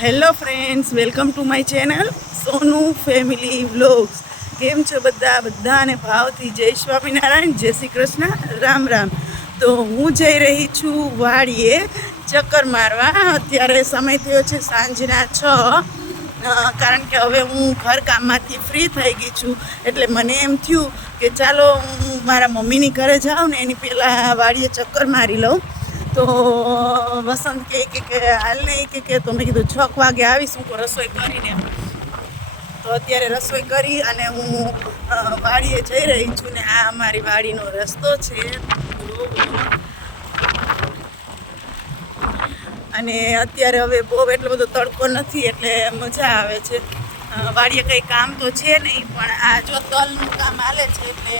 Hello friends, welcome to my channel Sonu family vlogs. કેમ છો બધા? બધાને ભાવથી જય સ્વામિનારાયણ, જય શ્રી કૃષ્ણ, રામ રામ. તો હું જઈ રહી છું વાડીએ ચક્કર મારવા. અત્યારે સમય થયો છે સાંજના છ. કારણ કે હવે હું ઘર કામમાંથી ફ્રી થઈ ગઈ છું. એટલે મને એમ થયું કે ચાલો હું મારા મમ્મીની ઘરે જાઉં ને એની પહેલાં વાડીએ ચક્કર મારી લઉં. તો વસંત કે કે હાલ નહીં, કે કે તો મેં કીધું છ વાગે આવીશ હું રસોઈ કરીને. તો અત્યારે રસોઈ કરી અને હું વાડીએ જઈ રહી છું ને આ અમારી વાડીનો રસ્તો છે. અને અત્યારે હવે બહુ એટલો બધો તડકો નથી એટલે મજા આવે છે. વાડીએ કંઈ કામ તો છે નહીં, પણ આ જો તલનું કામ હાલે છે એટલે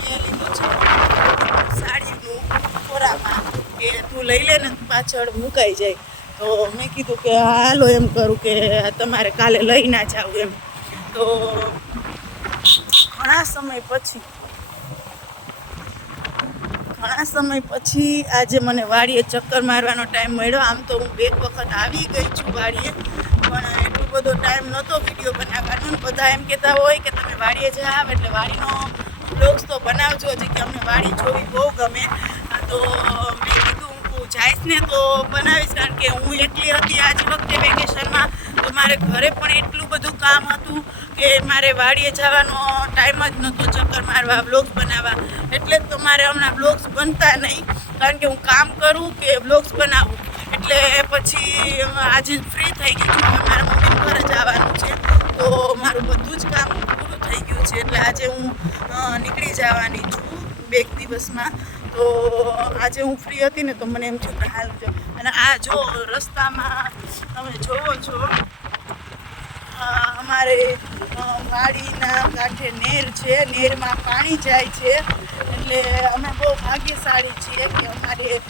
મેં લીધું છે. સાડીનું ખોરામાં કે તું લઈ લે ને પાછળ મુકાઈ જાય. તો મેં કીધું કે હાલો એમ કરું કે તમારે કાલે લઈ ના જાવ એમ. તો ઘણા સમય પછી, ઘણા સમય પછી આજે મને વાડીએ ચક્કર મારવાનો ટાઈમ મળ્યો. આમ તો હું બે વખત આવી ગઈ છું વાડીએ, પણ એટલો બધો ટાઈમ નહોતો વીડિયો બનાવવાનો. બધા એમ કહેતા હોય કે તમે વાડીએ જાવ એટલે વાડીનો બ્લોગ્સ તો બનાવજો. હજી કે અમને વાડી જોવી બહુ ગમે. તો મેં કીધું હું જઈશ ને તો બનાવીશ કારણ કે હું એકલી હતી આજ વખતે વેકેશનમાં તો મારે ઘરે પણ એટલું બધું કામ હતું કે મારે વાડીએ જવાનો ટાઈમ જ નહોતો ચક્કર મારવા બ્લોગ્સ બનાવવા. એટલે જ તો મારે હમણાં બ્લોગ્સ બનતા નહીં, કારણ કે હું કામ કરું કે બ્લોગ્સ બનાવું. એટલે પછી આજે ફ્રી થઈ ગઈ છું મારા મમ્મી ઘરે જવાનું છે. તો મારું બધું જ કામ પૂરું થઈ ગયું છે, એટલે આજે હું નીકળી જવાની છું બે દિવસમાં. તો આજે હું ફ્રી હતી ને તો મને એમ થયું કે હાલ જો. અને આ જો રસ્તામાં તમે જોવો છો અમારે વાડીના કાંઠે નેર છે. નેરમાં પાણી જાય છે. એટલે અમે બહુ ભાગ્યશાળી છીએ કે અમારે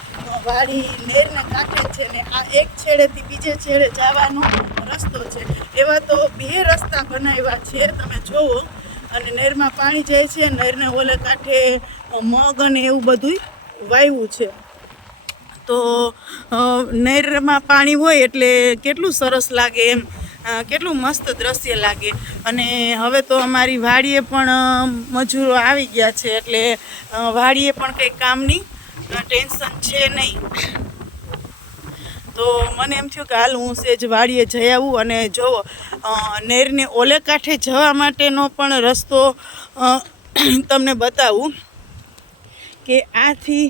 વાડી નેરને કાંઠે છે ને આ એક છેડેથી બીજે છેડે જવાનો રસ્તો છે. એવા તો બે રસ્તા બનાવ્યા છે. તમે જોવો. અને નહેરમાં પાણી જાય છે, નહેરને ઓલે કાંઠે મગ અને એવું બધું વાવ્યું છે. તો નહેરમાં પાણી હોય એટલે કેટલું સરસ લાગે એમ કેટલું મસ્ત દ્રશ્ય લાગે. અને હવે તો અમારી વાડીએ પણ મજૂરો આવી ગયા છે એટલે વાડીએ પણ કંઈ કામની ટેન્શન છે નહીં. તો મને એમ થયું કે હાલ હું સેજ વાડીએ જઈ આવું અને જોવો નેરને ઓલે કાંઠે જવા માટેનો પણ રસ્તો તમને બતાવું કે આથી,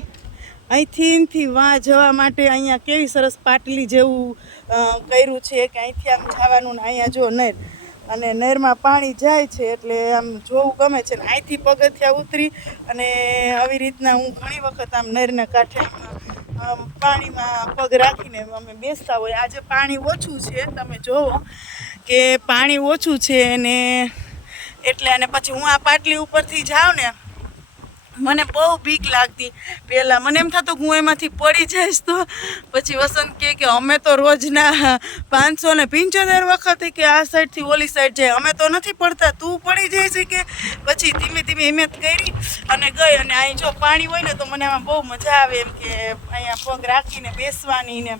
અહીંથી વાં જવા માટે અહીંયા કેવી સરસ પાટલી જેવું કર્યું છે કે અહીંથી આમ જવાનું ને અહીંયા જો નેર, અને નહેરમાં પાણી જાય છે એટલે આમ જોવું ગમે છે ને, અહીંથી પગથિયા ઉતરી અને આવી રીતના હું ઘણી વખત આમ નહેરના કાંઠે પાણીમાં પગ રાખીને અમે બેસતા હોય. આજે પાણી ઓછું છે. તમે જોવો કે પાણી ઓછું છે અને એટલે અને પછી હું આ પાટલી ઉપરથી જાઉં ને મને બહુ બીક લાગતી. પહેલાં મને એમ થતું હું એમાંથી પડી જઈશ તો. પછી વસંત કહે કે અમે તો રોજના પાંચસો ને પંચોતેર વખતે કે આ સાઈડથી ઓલી સાઈડ જાય. અમે તો નથી પડતા. તું પડી જાય કે. પછી ધીમે ધીમે હિંમત કરી અને ગઈ અને અહીં જો પાણી હોય ને તો મને એમાં બહુ મજા આવે એમ કે અહીંયા પગ રાખીને બેસવાની ને.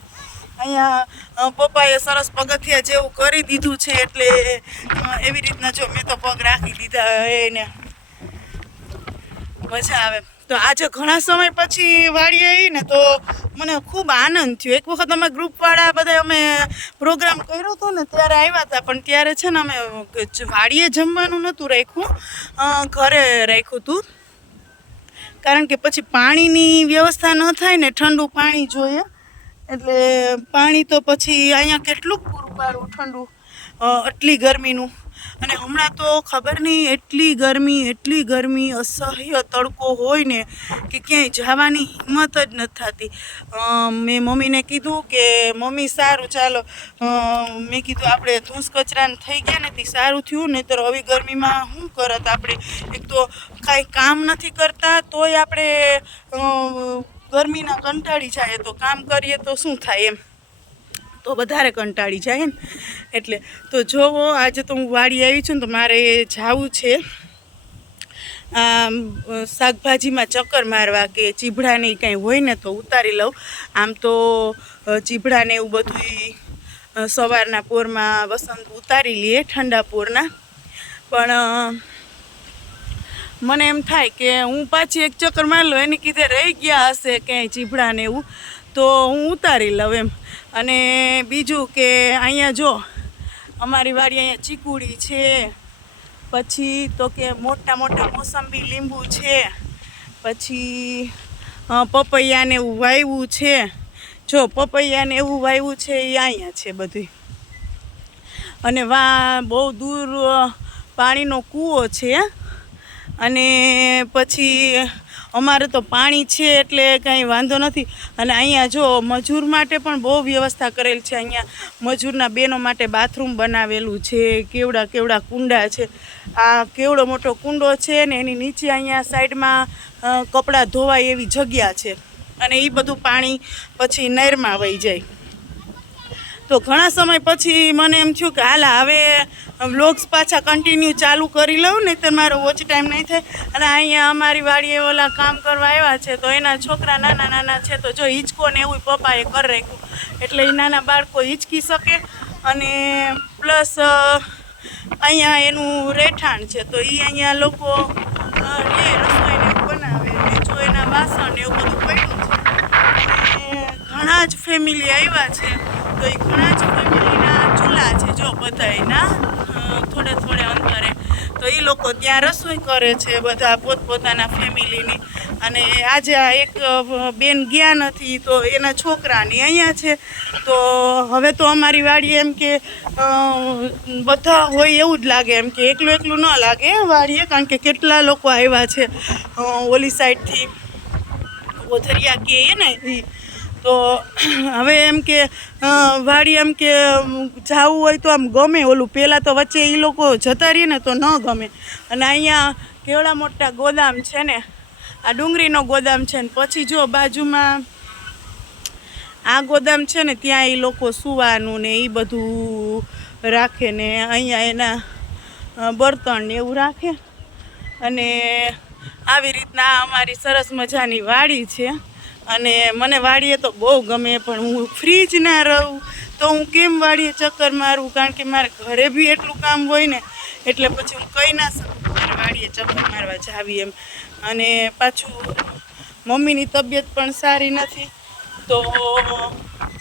અહીંયા પપ્પાએ સરસ પગથિયા જેવું કરી દીધું છે એટલે એવી રીતના જો મેં તો પગ રાખી દીધા એને મજા આવે. તો આજે ઘણા સમય પછી વાડીએ આવી ને તો મને ખૂબ આનંદ થયો. એક વખત અમે ગ્રુપવાળા બધા અમે પ્રોગ્રામ કર્યો હતો ને ત્યારે આવ્યા હતા, પણ ત્યારે છે ને અમે વાડીએ જમવાનું નહોતું રાખ્યું. ઘરે રાખ્યું હતું. કારણ કે પછી પાણીની વ્યવસ્થા ન થાય ને ઠંડુ પાણી જોઈએ. એટલે પાણી તો પછી અહીંયા કેટલું પૂરું પાડવું ઠંડુ? આટલી ગરમીનું. અને હમણાં તો ખબર નહીં એટલી ગરમી એટલી ગરમી, અસહ્ય તડકો હોય ને કે ક્યાંય જવાની હિંમત જ નથી થતી. મેં મમ્મીને કીધું કે, મમ્મી, સારું, ચાલો. મેં કીધું, આપણે ધૂસ કચરાને થઈ ગયા ને તે સારું થયું, નહીંતર આવી ગરમીમાં શું કરત આપણે? એક તો કાંઈ કામ નથી કરતા, તોય આપણે ગરમીના કંટાળી જાય, તો કામ કરીએ તો શું થાય એમ. તો વધારે કંટાળી જાય ને એટલે તો જોવો આજે તો હું વાડી આવી છું ને તો મારે જાવું છે. આમ શાકભાજીમાં ચક્કર મારવા કે ચીભડાને ઈ કાંઈ હોય ને તો ઉતારી લઉં. આમ તો ચીભડાને એવું બધું સવારના પોરમાં વસંત ઉતારી લઈએ ઠંડા પોરના. પણ મને એમ થાય કે હું પાછી એક ચક્કર મારી લઉં. એની કીધે રહી ગયા હશે ક્યાંય ચીભડાને એવું. તો હું ઉતારી લઉં એમ. અને બીજું કે અહીંયા જો, અમારી વાડી અહીંયા ચીકુડી છે. પછી તો કે મોટા મોટા મોસંબી લીંબુ છે. પછી પપૈયાને એવું વાવ્યું છે. જો, પપૈયાને એવું વાવ્યું છે એ અહીંયા છે બધું અને વા, બહુ દૂર પાણીનો કૂવો છે. અને પછી અમારે તો પાણી છે એટલે કાંઈ વાંધો નથી. અને અહીંયા જો મજૂર માટે પણ બહુ વ્યવસ્થા કરેલ છે. અહીંયા મજૂરના બહેનો માટે બાથરૂમ બનાવેલું છે, કેવડા કેવડા કુંડા છે. આ કેવડો મોટો કુંડો છે ને એની નીચે અહીંયા સાઈડમાં કપડાં ધોવાય એવી જગ્યા છે. અને એ બધું પાણી પછી નહેરમાં વહી જાય. તો ઘણા સમય પછી મને એમ થયું કે હાલ હવે વ્લોગ્સ પાછા કન્ટિન્યુ ચાલુ કરી લઉં ને તો મારો ઓછ ટાઈમ નહીં થાય. અને અહીંયા અમારી વાડીએ ઓલા કામ કરવા આવ્યા છે તો એના છોકરા નાના નાના છે તો જો હિંચકો ને એવું પપ્પાએ કરી રાખ્યું. એટલે એ નાના બાળકો હિંચકી શકે. અને પ્લસ અહીંયા એનું રહેઠાણ છે તો એ અહીંયા લોકો અ, રસોઈને બનાવે ને જો એના વાસણ એવું બધું પડ્યું છે. ઘણા જ ફેમિલી આવ્યા છે. તો એ ઘણા જ ફેમિલીના ચૂલા છે જો બધાના થોડે થોડે અંતરે. તો એ લોકો ત્યાં રસોઈ કરે છે બધા પોતપોતાના ફેમિલીની. અને આજે આ એક બેન ગયા નથી તો એના છોકરાની અહીંયા છે. તો હવે તો અમારી વાડી એમ કે બધા હોય એવું જ લાગે એમ કે એકલું એકલું ન લાગે વાડીએ, કારણ કે કેટલા લોકો આવ્યા છે. ઓલી સાઈડથી. ઓથરિયા કહે ને ઈ. તો હવે એમ કે વાડી એમ કે જવું હોય તો આમ ગમે. ઓલું પહેલાં તો વચ્ચે એ લોકો જતા રહીએ ને તો ન ગમે. અને અહીંયા કેવડા મોટા ગોદામ છે ને, આ ડુંગળીનો ગોદામ છે ને, પછી જો બાજુમાં આ ગોદામ છે ને, ત્યાં એ લોકો સુવાનું ને એ બધું રાખે ને, અહીંયા એના બર્તન ને એવું રાખે. અને આવી રીતના અમારી સરસ મજાની વાડી છે. અને મને વાડીએ તો બહુ ગમે, પણ હું ફ્રી જ ના રહું તો હું કેમ વાડીએ ચક્કર મારું? કારણ કે મારે ઘરે બી એટલું કામ હોય ને, એટલે પછી હું કહી ના શકું મારે વાડીએ ચક્કર મારવા જાવી એમ. અને પાછું મમ્મીની તબિયત પણ સારી નથી, તો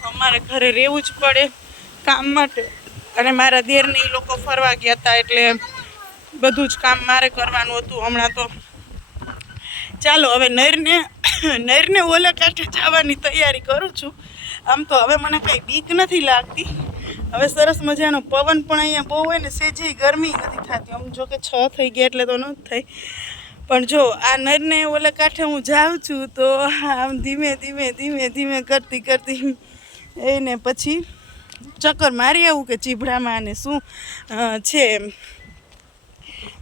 અમારે ઘરે રહેવું જ પડે કામ માટે. અને મારા દેરને એ લોકો ફરવા ગયા હતા એટલે બધું જ કામ મારે કરવાનું હતું. હમણાં તો ચાલો, હવે નરને નરને ઓલા કાંઠે જવાની તૈયારી કરું છું. આમ તો હવે મને કંઈ બીક નથી લાગતી. હવે સરસ મજાનો પવન પણ અહીંયા બહુ હોય ને, સેજી ગરમી નથી થતી. આમ જો કે છ થઈ ગયા એટલે તો ન થઈ. પણ જો, આ નરને ઓલા કાંઠે હું જાઉં છું, તો આમ ધીમે ધીમે ધીમે ધીમે કરતી કરતી એને પછી ચક્કર મારી આવું કે ચીભડામાં અને શું છે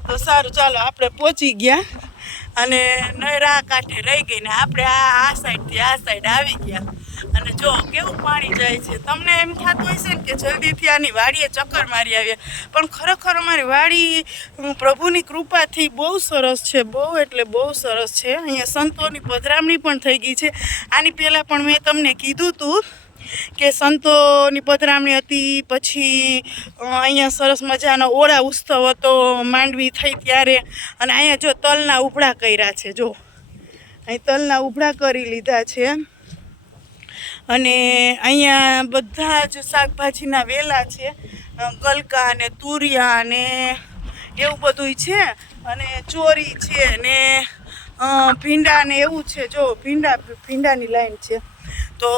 તો સારું, ચાલો, આપણે પહોંચી ગયા. અને નયરા કાંઠે રહી ગઈ ને આપણે આ આ સાઈડથી આ સાઈડ આવી ગયા. અને જો કેવું પાણી જાય છે. તમને એમ થતું હશે ને કે જલ્દીથી આની વાડીએ ચક્કર મારી આવ્યા પણ ખરેખર અમારી વાડી પ્રભુની કૃપાથી બહુ સરસ છે. બહુ એટલે બહુ સરસ છે. અહીંયા સંતોની પધરામણી પણ થઈ ગઈ છે. આની પહેલાં પણ મેં તમને કીધું હતું કે સંતોની પધરામણી હતી, પછી અહીંયા સરસ મજાનો ઓળા ઉત્સવ હતો, માંડવી થઈ ત્યારે. અને અહીંયા જો તલના ઉભડા કર્યા છે, જો. અહીં તલના ઉભડા કરી લીધા છે. અને અહીંયા બધા જ શાકભાજીના વેલા છે. ગલકા ને તુરિયા ને એવું બધું છે. અને ચોરી છે ને ભીંડા ને એવું છે, જો. ભીંડા, ભીંડાની લાઈન છે. તો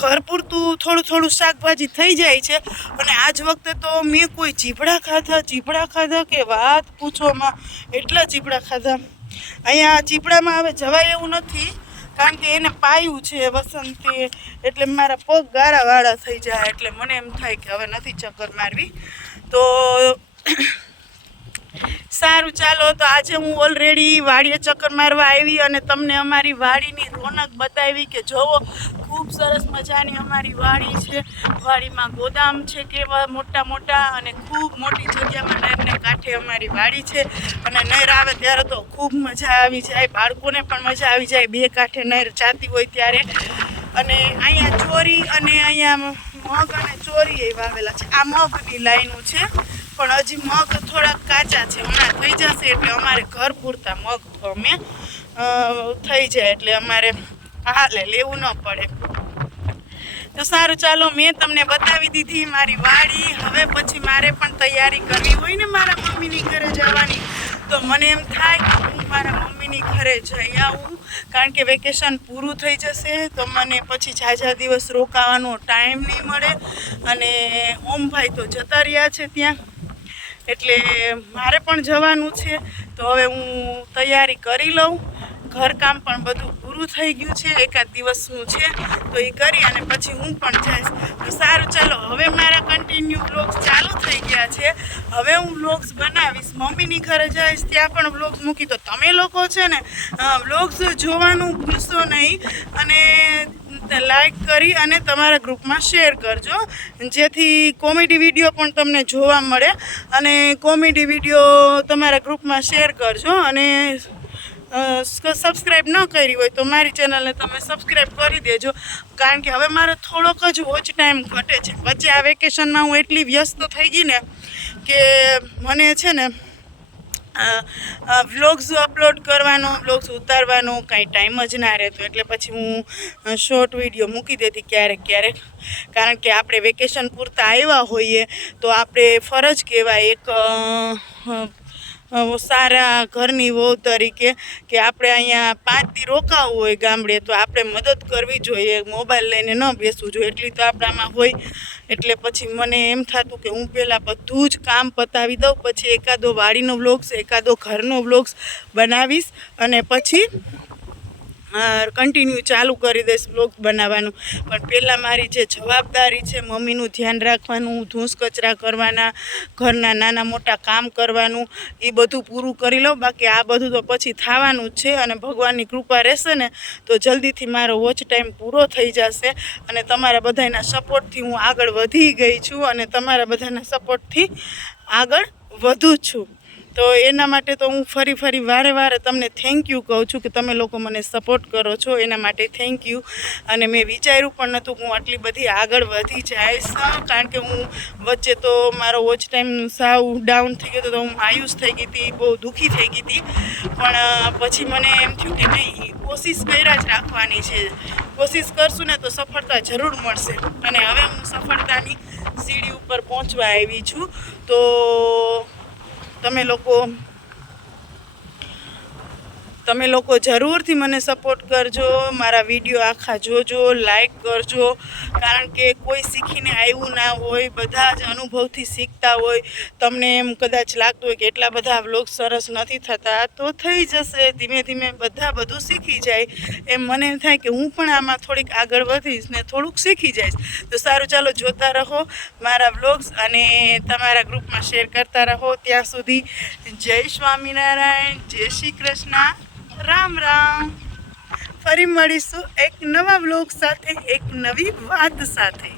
ઘર પૂરતું થોડું થોડું શાકભાજી થઈ જાય છે, અને આજ વખતે તો મેં કોઈ ચીભડા ખાધા ચીભડા ખાધા કે વાત પૂછવામાં એટલા ચીભડા ખાધા? અહીંયા ચીપડામાં હવે જવાય એવું નથી, કારણ કે એને પાયું છે વસંતે એટલે મારા પગ ગારાવાળા થઈ જાય, એટલે મને એમ થાય કે હવે નથી ચક્કર મારવી. તો સારું, ચાલો, તો આજે હું ઓલરેડી વાડીએ ચક્કર મારવા આવી અને તમને અમારી વાડીની રોનક બતાવી કે જોવો, ખૂબ સરસ મજાની અમારી વાડી છે. વાડીમાં ગોદામ છે કેવા મોટા મોટા અને ખૂબ મોટી જગ્યામાં નહેરને કાંઠે અમારી વાડી છે. અને નહેર આવે ત્યારે તો ખૂબ મજા આવી જાય, બાળકોને પણ મજા આવી જાય બે કાંઠે નહેર જાતી હોય ત્યારે. અને અહીંયા ચોરી અને અહીંયા મગ અને ચોરી એ વાવેલા છે. આ મગની લાઈનું છે. પણ હજી મગ થોડાક કાચા છે. હમણાં થઈ જશે એટલે અમારે ઘર પૂરતા મગ અમે થઈ જાય એટલે અમારે હાલે, લેવું ન પડે. તો સારું, ચાલો મેં તમને બતાવી દીધી મારી વાડી. હવે પછી મારે પણ તૈયારી કરવી હોય ને મારા મમ્મીની ઘરે જવાની, તો મને એમ થાય કે હું મારા મમ્મીની ઘરે જઈ આવું, કારણ કે વેકેશન પૂરું થઈ જશે, તો મને પછી ઝાઝા દિવસ રોકાવાનો ટાઈમ નહીં મળે. અને ઓમભાઈ તો જતા રહ્યા છે ત્યાં. એટલે મારે પણ જવાનું છે. તો હવે હું તૈયારી કરી લઉં. ઘરકામ પણ બધું પૂરું થઈ ગયું છે, એકાદ દિવસનું છે, તો એ કરી અને પછી હું પણ જઈશ. તો સારું, ચાલો, હવે મારા કન્ટિન્યુ બ્લોગ્સ ચાલુ થઈ ગયા છે. હવે હું બ્લોગ્સ બનાવીશ. મમ્મીની ઘરે જઈશ, ત્યાં પણ બ્લોગ્સ મૂકી તો તમે લોકો છે ને બ્લોગ્સ જોવાનું ભૂલશો નહીં અને લાઈક કરી અને તમારા ગ્રુપમાં શેર કરજો. જેથી કોમેડી વીડિયો પણ તમને જોવા મળે અને કોમેડી વીડિયો તમારા ગ્રુપમાં શેર કરજો અને સબસ્ક્રાઈબ ન કરી હોય તો મારી ચેનલને તમે સબસ્ક્રાઈબ કરી દેજો. કારણ કે હવે મારે થોડોક જ વોચ ટાઈમ ઘટે છે. વચ્ચે આ વેકેશનમાં હું એટલી વ્યસ્ત થઈ ગઈ ને કે મને છે ને વ્લોગ્સ અપલોડ કરવાનો, વ્લોગ્સ ઉતારવાનો કાંઈ ટાઈમ જ ના રહેતો. એટલે પછી હું શોર્ટ વીડિયો મૂકી દેતી ક્યારેક ક્યારેક. કારણ કે આપણે વેકેશન પૂરતા આવ્યા હોઈએ તો આપણે ફરજ કહેવાય એક સારા ઘરની વહુ તરીકે કે આપણે અહીંયા પાંચ દી રોકાવું હોય ગામડે, તો આપણે મદદ કરવી જોઈએ, મોબાઈલ લઈને ન બેસવું જોઈએ. એટલી તો આપણામાં હોય. એટલે પછી મને એમ થતું કે હું પહેલાં બધું જ કામ પતાવી દઉં, પછી એકાદો વાડીનો બ્લોગ્સ એકાદો ઘરનો વ્લોગ્સ બનાવીશ અને પછી કન્ટિન્યુ ચાલુ કરી દઈશ બ્લોગ બનાવવાનું. પણ પહેલાં મારી જે જવાબદારી છે, મમ્મીનું ધ્યાન રાખવાનું, ધૂંસ કચરા કરવાના, ઘરના નાના મોટા કામ કરવાનું, એ બધું પૂરું કરી લઉં. બાકી આ બધું તો પછી થવાનું જ છે અને ભગવાનની કૃપા રહેશે ને, તો જલ્દીથી મારો વોચ ટાઈમ પૂરો થઈ જશે અને તમારા બધાના સપોર્ટથી હું આગળ વધી ગઈ છું અને તમારા બધાના સપોર્ટથી આગળ વધુ છું. તો એના માટે તો હું ફરી ફરી વારે વારે તમને થેન્ક યુ કહું છું કે તમે લોકો મને સપોર્ટ કરો છો. એના માટે થેન્ક યુ અને મેં વિચાર્યું પણ નહોતું કે હું આટલી બધી આગળ વધી જઈશ કારણ કે હું વચ્ચે તો મારો વોચ ટાઈમ સાવ ડાઉન થઈ ગયો તો હું માયુસ થઈ ગઈ હતી, બહુ દુઃખી થઈ ગઈ હતી. પણ પછી મને એમ થયું કે નહીં, કોશિશ કર્યા જ રાખવાની છે. કોશિશ કરશું ને તો સફળતા જરૂર મળશે. અને હવે હું સફળતાની સીડી ઉપર પહોંચવા આવી છું. તો તમે લોકો તમે લોકો જરૂરથી મને સપોર્ટ કરજો, મારા વીડિયો આખા જોજો લાઈક કરજો. કારણ કે કોઈ શીખીને આવ્યું ના હોય, બધા જ અનુભવથી શીખતા હોય. તમને એમ કદાચ લાગતું હોય કે એટલા બધા વ્લોગ સરસ નથી થતા, તો થઈ જશે. ધીમે ધીમે બધા બધું શીખી જાય. એમ મને એમ થાય કે હું પણ આમાં થોડીક આગળ વધીશ ને થોડુંક શીખી જઈશ. તો સારું, ચાલો જોતા રહો મારા વ્લોગ્સ અને તમારા ગ્રુપમાં શેર કરતા રહો. ત્યાં સુધી જય સ્વામિનારાયણ, જય શ્રી કૃષ્ણ. રામ રામ. ફરી મળીશું એક નવા બ્લોગ સાથે એક નવી વાત સાથે.